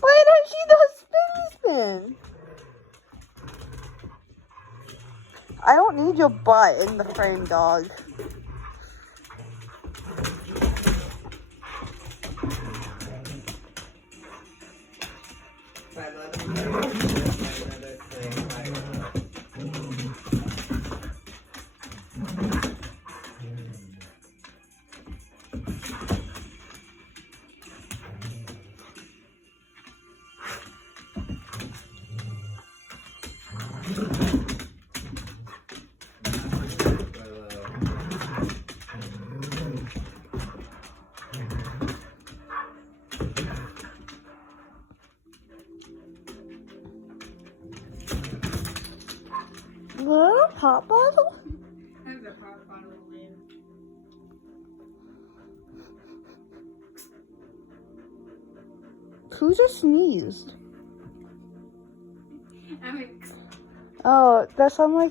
Why don't you do spin? I don't need your butt in the frame, dog. Little pop bottle? There's a pop bottle in. Who just sneezed? Alex. Oh, that sounded like